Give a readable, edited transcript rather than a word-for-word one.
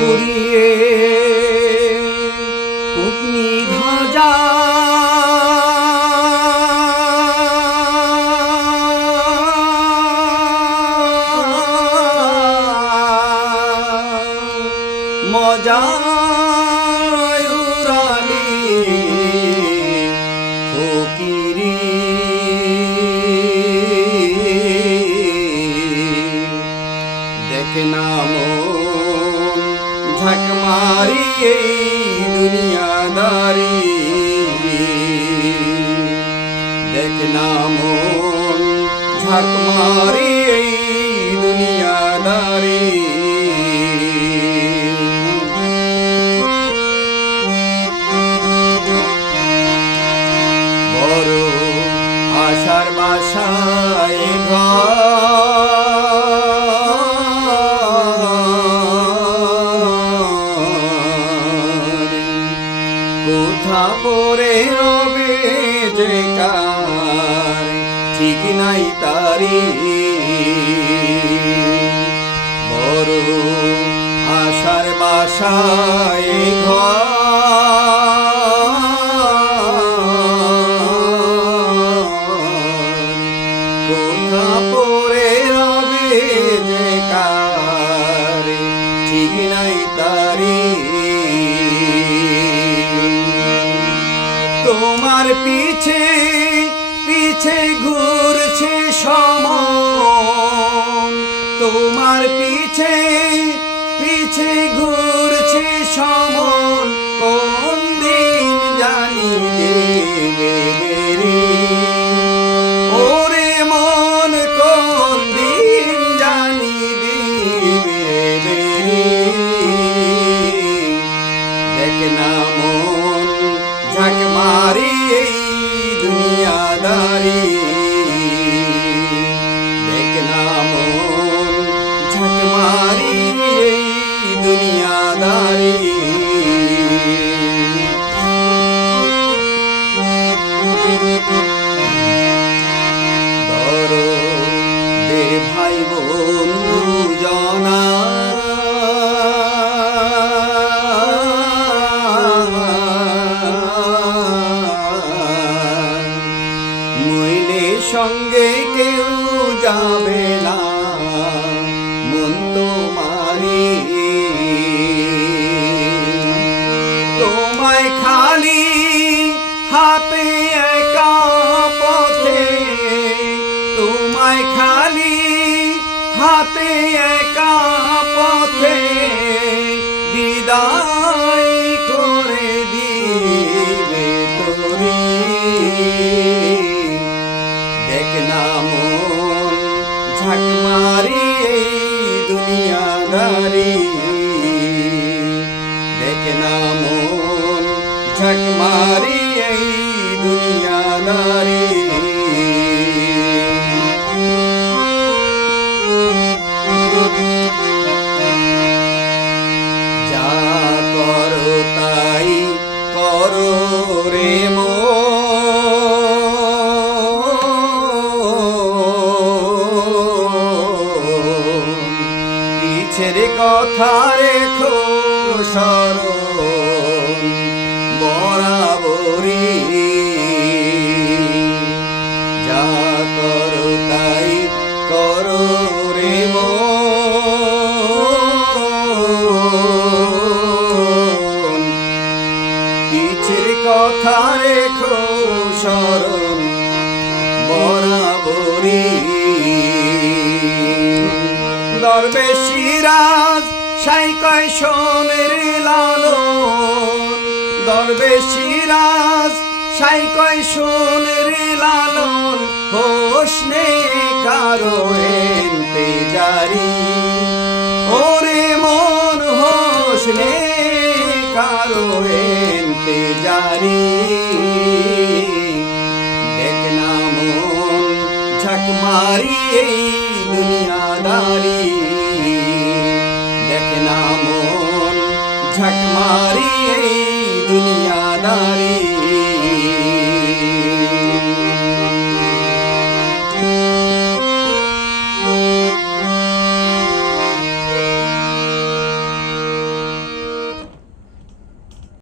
উড়িয়ে কুকনি ধ্বজা মজায় উড়ালি ফকিরি দেখে না মন ঝাঁক মারি এই দুনিয়াদারি দেখে না মন ঝাঁক মারি এই দুনিয়াদারি বড় আশার বাসায় কোথা পরে রবে যে কার ঠিক নাই তারি বড় আশার বাসায় কোথা পরে রবে যে কার ঠিক নাই তারি তোমার পিছে পিছে ঘুরছে সমন তোমার পিছে পিছে ঘুরছে সমন কোন দিন জানি দেবে বেরি ওরে মন কোন দিন জানি দেবে বেরি দেখ না মন ঝাঁক মারি এই দুনিয়াদারি দেখ না মন ঝাঁক মারি এই দুনিয়াদারি দরদের ভাই বন্ধু জনা সঙ্গে কেউ যাবে না মন তোমারি তোমায় খালি হাতে একা পথে তোমায় খালি হাতে একা পথে বিদায় করে দিবে তোরে দেখ না মন ঝাঁক মারি এই দুনিয়াদারি দেখ না মন ঝাঁক মারি এই দুনিয়াদারি যা করো তাই করো রে পিছের কথা রেখো স্মরণ বরাবরি যা করো তাই করো রে মন পিছের কথা রেখো স্মরণ বরাবরি দরবেশিরাজ সাইকয় সোনের লালন দরবেশিরাজ সাইকয় সোনের লালন হোসনে কারো ইন্তেজারি ওরে মন হোসনে কারো ইন্তেজারি দেখ না মন ঝাঁক মারি এই দুনিয়াদারি, দেখে না মন ঝাঁক মারি এই দুনিয়াদারি।